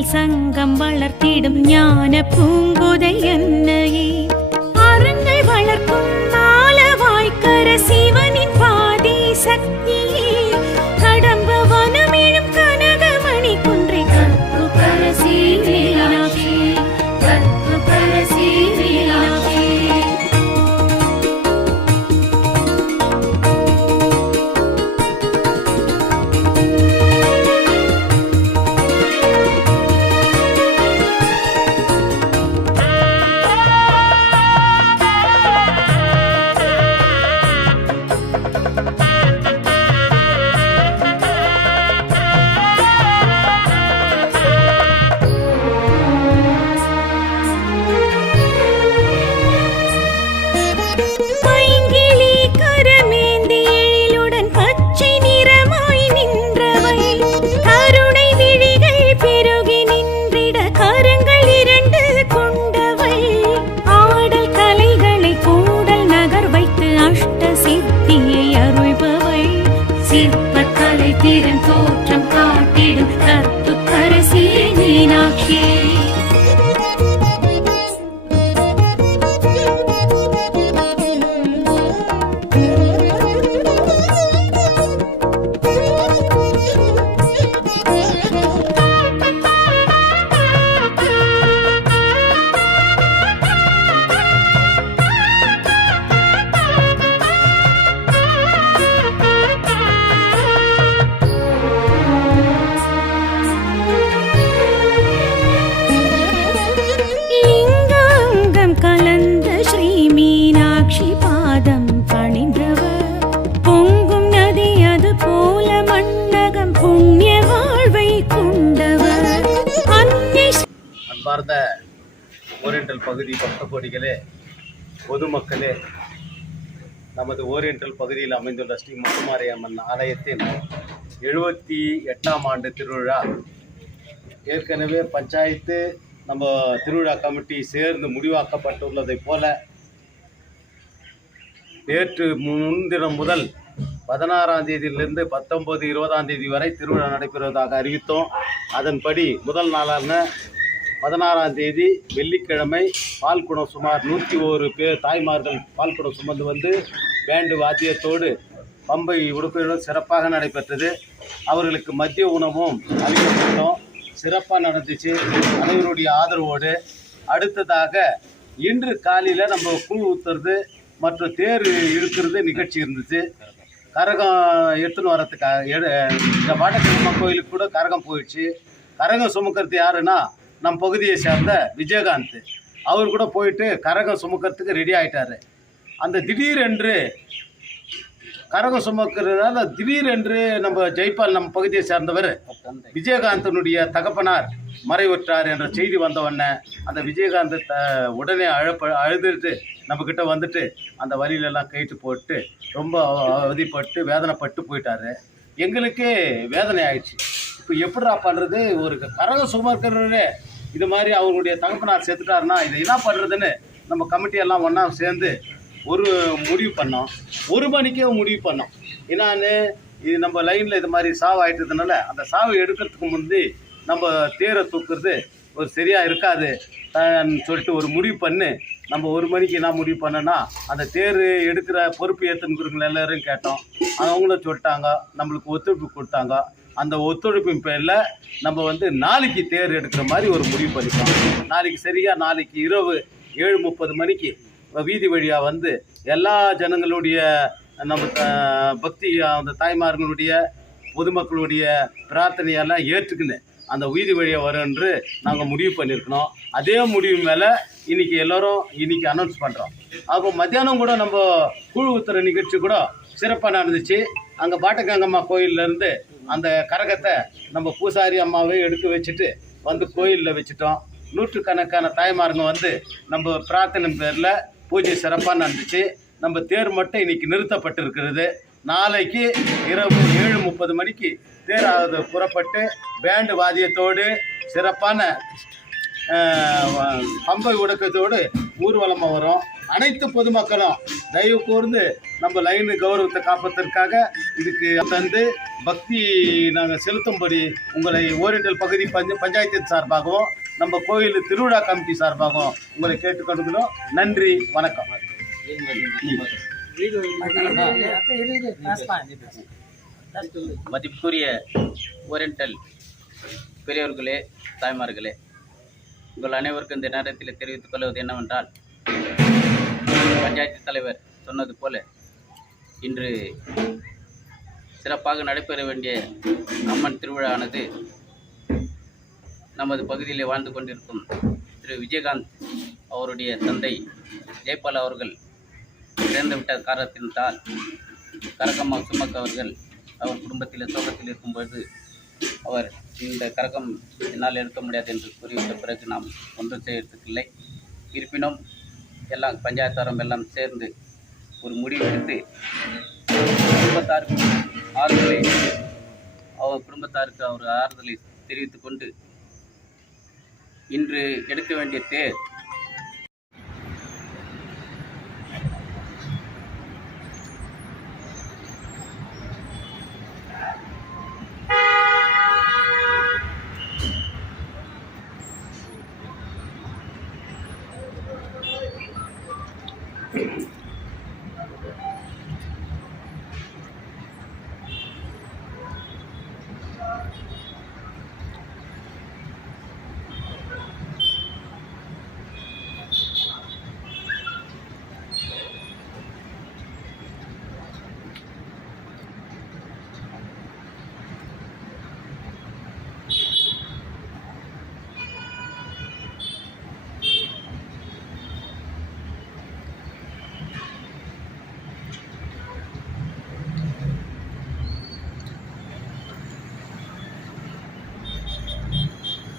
மண்ணில் சங்கம் வளர்த்திடும் ஞான பூங்குதை என்னையே அறங்கள் வளர்க்கும் மாலவாய்க்கர சிவனின் பாதி சக்தியே கடம்ப வனமிழும் கனகமணி குன்றை கற்பு கரசி மீனாட்சி கற்பு கரசி மீனாட்சி. திறன் தோற்றம் காட்டிடும் கற்பு கரசி மீனாட்சி. அன்பார்ந்த ஓரியண்டல் பகுதி பக்த கோடிகளே, பொதுமக்களே, நமது ஓரியண்டல் பகுதியில் அமைந்துள்ள ஸ்ரீ முத்துமாரியம்மன் ஆலயத்தின் 78ஆம் ஆண்டு திருவிழா ஏற்கனவே பஞ்சாயத்து நம்ம திருவிழா கமிட்டி சேர்ந்து முடிவாக்கப்பட்டுள்ளதை போல நேற்று முன்தினம் முதல் 16ஆம் தேதியிலிருந்து 19, 20ஆம் தேதி வரை திருவிழா நடைபெறுவதாக அறிவித்தோம். அதன்படி முதல் நாளான 16ஆம் தேதி வெள்ளிக்கிழமை பால்குடம் சுமார் 101 பேர் தாய்மார்கள் பால்குடம் சுமந்து வந்து பேண்டு வாத்தியத்தோடு பம்பை உடுப்பையுடன் சிறப்பாக நடைபெற்றது. அவர்களுக்கு மதிய உணவும் அளிக்கப்பட்டோம். சிறப்பாக நடந்துச்சு அனைவருடைய ஆதரவோடு. அடுத்ததாக இன்று காலையில் நம்ம கூழ் ஊற்றுறது மற்றும் தேர் இழுக்கிறது நிகழ்ச்சி இருந்துச்சு. கரகம் எடுத்துன்னு வரத்துக்காக இந்த வாடகை கோயிலுக்கு கூட கரகம் போயிடுச்சு. கரகம் சுமக்கிறது யாருன்னா நம் பகுதியை சேர்ந்த விஜயகாந்த். அவர் கூட போயிட்டு கரகம் சுமக்கிறதுக்கு ரெடி ஆகிட்டார். அந்த திடீரென்று கரகம் சுமக்கிறதுனால திடீரென்று நம்ம ஜெய்பால் நம்ம பகுதியை சேர்ந்தவர் விஜயகாந்தனுடைய தகப்பனார் மறைவுற்றார் என்ற செய்தி வந்தவொடனே அந்த விஜயகாந்த் உடனே அழுதுட்டு நம்மக்கிட்ட வந்துட்டு அந்த வழியிலெல்லாம் கைட்டு போட்டு ரொம்ப அவதிப்பட்டு வேதனைப்பட்டு போயிட்டார். எங்களுக்கே வேதனை ஆயிடுச்சு. இப்போ எப்படிடா பண்ணுறது? ஒரு கரகம் சுமக்கிறவரே இது மாதிரி அவங்களுடைய தகப்பனார் செத்துட்டாருன்னா இதை என்ன பண்ணுறதுன்னு நம்ம கமிட்டியெல்லாம் ஒன்றா சேர்ந்து ஒரு முடிவு பண்ணோம். 1 மணிக்கே முடிவு பண்ணோம். என்னான்னு இது நம்ம லைனில் இது மாதிரி சாவு ஆகிட்டதுனால அந்த சாவை எடுக்கிறதுக்கு முந்தி நம்ம தேரை தூக்குறது ஒரு சரியாக இருக்காது சொல்லிட்டு ஒரு முடிவு பண்ணி நம்ம 1 மணிக்கு என்ன முடிவு பண்ணோன்னா அந்த தேர் எடுக்கிற பொறுப்பு ஏற்றுங்கிறவங்க எல்லோரும் கேட்டோம். அவங்களும் சொல்லிட்டாங்க, நம்மளுக்கு ஒத்துழைப்பு கொடுத்தாங்க. அந்த ஒத்துழைப்பின் பேரில் நம்ம நாளைக்கு தேர் எடுக்கிற மாதிரி ஒரு முடிவு பண்ணிப்போம். நாளைக்கு சரியாக நாளைக்கு இரவு 7:30 மணிக்கு வீதி வழியாக எல்லா ஜனங்களுடைய நம்ம பக்தி அந்த தாய்மார்களுடைய பொதுமக்களுடைய பிரார்த்தனையெல்லாம் ஏற்றுக்குன்னு அந்த வீதி வழியாக வரும் என்று நாங்கள் முடிவு பண்ணியிருக்கணும். அதே முடிவு மேலே இன்றைக்கி எல்லோரும் இன்றைக்கி அனௌன்ஸ் பண்ணுறோம். அப்போ மத்தியானம் கூட நம்ம கூழ் ஊத்துற நிகழ்ச்சி கூட சிறப்பாக நடந்துச்சு. அங்கே பாட்டகங்கம்மா கோயிலேருந்து அந்த கரகத்தை நம்ம பூசாரி அம்மாவே எடுத்து வச்சுட்டு கோயிலில் வச்சுட்டோம். நூற்றுக்கணக்கான தாய்மாருங்க நம்ம பிரார்த்தனை பேரில் பூஜை சிறப்பாக நடந்துச்சு. நம்ம தேர் மட்டும் இன்றைக்கி நிறுத்தப்பட்டிருக்கிறது. நாளைக்கு இரவு 7:30 மணிக்கு தேர் புறப்பட்டு பேண்டு வாத்தியத்தோடு சிறப்பான பம்பை உடக்கத்தோடு ஊர்வலமாக வரும். அனைத்து பொதுமக்களும் தயவு கூர்ந்து நம்ம லைனு கௌரவத்தை காப்பதற்காக இதுக்கு தந்து பக்தி நாங்கள் செலுத்தும்படி உங்களை ஓரியண்டல் பகுதி பஞ்சாயத்தின் சார்பாகவும் நம்ம கோயில் திருவிழா கமிட்டி சார்பாகவும் உங்களை கேட்டுக்கொள்கிறோம். நன்றி, வணக்கம். மதிப்புக்குரிய ஓரியண்டல் பெரியவர்களே, தாய்மார்களே, உங்கள் அனைவருக்கும் இந்த நேரத்தில் தெரிவித்துக் கொள்வது என்னவென்றால், பஞ்சாயத்து தலைவர் சொன்னது போல இன்று சிறப்பாக நடைபெற வேண்டிய அம்மன் திருவிழாவானது நமது பகுதியிலே வாழ்ந்து கொண்டிருக்கும் திரு விஜயகாந்த் அவருடைய தந்தை ஜெயபால் அவர்கள் இறந்துவிட்ட காரணத்தினால் கரகம்மா சுமக் அவர்கள் அவர் குடும்பத்தில் சோகத்தில் இருக்கும்பொழுது அவர் இந்த கரகம் என்னால் எடுக்க முடியாது என்று கூறிவிட்ட பிறகு நாம் ஒன்றும் செய்யறதுக்கில்லை. இருப்பினும் எல்லாம் பஞ்சாயத்தாரம் எல்லாம் சேர்ந்து ஒரு முடிவு எடுத்து குடும்பத்தாருக்கு அவர் ஆறுதலை தெரிவித்துக் கொண்டு இன்று எடுக்க வேண்டிய தேர்